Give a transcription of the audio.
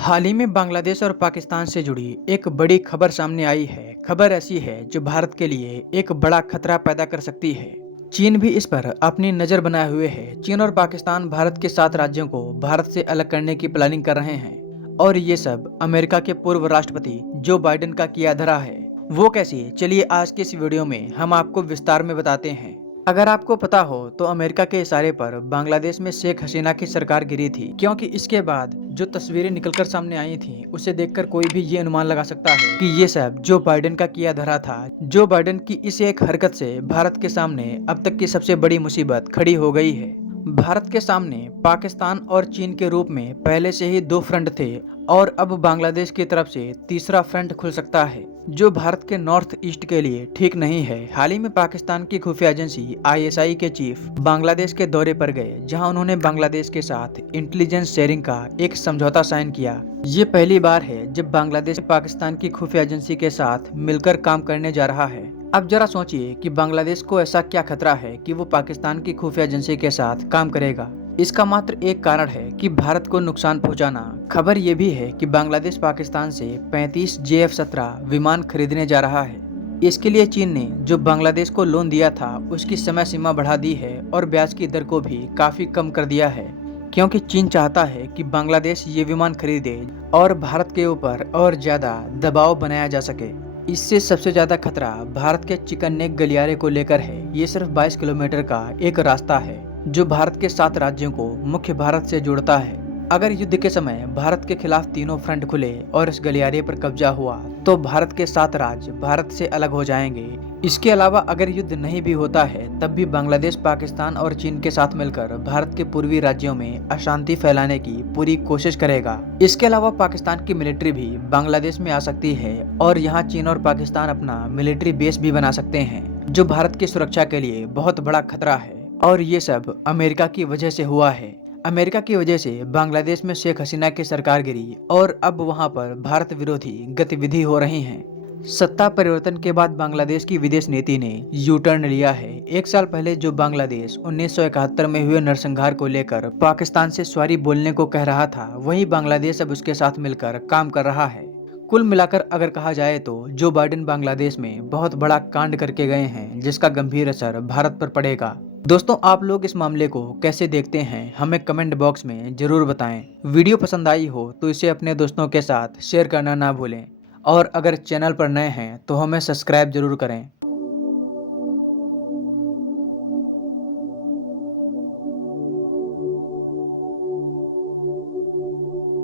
हाल ही में बांग्लादेश और पाकिस्तान से जुड़ी एक बड़ी खबर सामने आई है। खबर ऐसी है जो भारत के लिए एक बड़ा खतरा पैदा कर सकती है। चीन भी इस पर अपनी नजर बनाए हुए है। चीन और पाकिस्तान भारत के 7 राज्यों को भारत से अलग करने की प्लानिंग कर रहे हैं और ये सब अमेरिका के पूर्व राष्ट्रपति जो बाइडेन का किया धरा है। वो कैसे, चलिए आज के इस वीडियो में हम आपको विस्तार में बताते हैं। अगर आपको पता हो तो अमेरिका के इशारे पर बांग्लादेश में शेख हसीना की सरकार गिरी थी, क्योंकि इसके बाद जो तस्वीरें निकलकर सामने आई थी उसे देखकर कोई भी ये अनुमान लगा सकता है कि ये सब जो बाइडेन का किया धरा था। जो बाइडेन की इस एक हरकत से भारत के सामने अब तक की सबसे बड़ी मुसीबत खड़ी हो गई है। भारत के सामने पाकिस्तान और चीन के रूप में पहले से ही 2 फ्रंट थे और अब बांग्लादेश की तरफ से तीसरा फ्रंट खुल सकता है, जो भारत के नॉर्थ ईस्ट के लिए ठीक नहीं है। हाल ही में पाकिस्तान की खुफिया एजेंसी आईएसआई के चीफ बांग्लादेश के दौरे पर गए, जहां उन्होंने बांग्लादेश के साथ इंटेलिजेंस शेयरिंग का एक समझौता साइन किया। ये पहली बार है जब बांग्लादेश पाकिस्तान की खुफिया एजेंसी के साथ मिलकर काम करने जा रहा है। अब जरा सोचिए कि बांग्लादेश को ऐसा क्या खतरा है कि वो पाकिस्तान की खुफिया एजेंसी के साथ काम करेगा। इसका मात्र एक कारण है कि भारत को नुकसान पहुंचाना। खबर ये भी है कि बांग्लादेश पाकिस्तान से 35 JF-17 विमान खरीदने जा रहा है। इसके लिए चीन ने जो बांग्लादेश को लोन दिया था उसकी समय सीमा बढ़ा दी है और ब्याज की दर को भी काफी कम कर दिया है, क्योंकि चीन चाहता है कि बांग्लादेश ये विमान खरीदे और भारत के ऊपर और ज्यादा दबाव बनाया जा सके। इससे सबसे ज्यादा खतरा भारत के चिकन नेक गलियारे को लेकर है। ये सिर्फ 22 किलोमीटर का एक रास्ता है जो भारत के 7 राज्यों को मुख्य भारत से जोड़ता है। अगर युद्ध के समय भारत के खिलाफ तीनों फ्रंट खुले और इस गलियारे पर कब्जा हुआ तो भारत के 7 राज्य भारत से अलग हो जाएंगे। इसके अलावा अगर युद्ध नहीं भी होता है तब भी बांग्लादेश पाकिस्तान और चीन के साथ मिलकर भारत के पूर्वी राज्यों में अशांति फैलाने की पूरी कोशिश करेगा। इसके अलावा पाकिस्तान की मिलिट्री भी बांग्लादेश में आ सकती है और यहाँ चीन और पाकिस्तान अपना मिलिट्री बेस भी बना सकते हैं, जो भारत की सुरक्षा के लिए बहुत बड़ा खतरा है। और ये सब अमेरिका की वजह से हुआ है। अमेरिका की वजह से बांग्लादेश में शेख हसीना की सरकार गिरी और अब वहां पर भारत विरोधी गतिविधि हो रही हैं। सत्ता परिवर्तन के बाद बांग्लादेश की विदेश नीति ने यू टर्न लिया है। 1 साल पहले जो बांग्लादेश 1971 में हुए नरसंहार को लेकर पाकिस्तान से सॉरी बोलने को कह रहा था, वही बांग्लादेश अब उसके साथ मिलकर काम कर रहा है। कुल मिलाकर अगर कहा जाए तो जो बाइडेन बांग्लादेश में बहुत बड़ा कांड करके गए हैं, जिसका गंभीर असर भारत पर पड़ेगा। दोस्तों, आप लोग इस मामले को कैसे देखते हैं हमें कमेंट बॉक्स में जरूर बताएं। वीडियो पसंद आई हो तो इसे अपने दोस्तों के साथ शेयर करना ना भूलें और अगर चैनल पर नए हैं तो हमें सब्सक्राइब जरूर करें।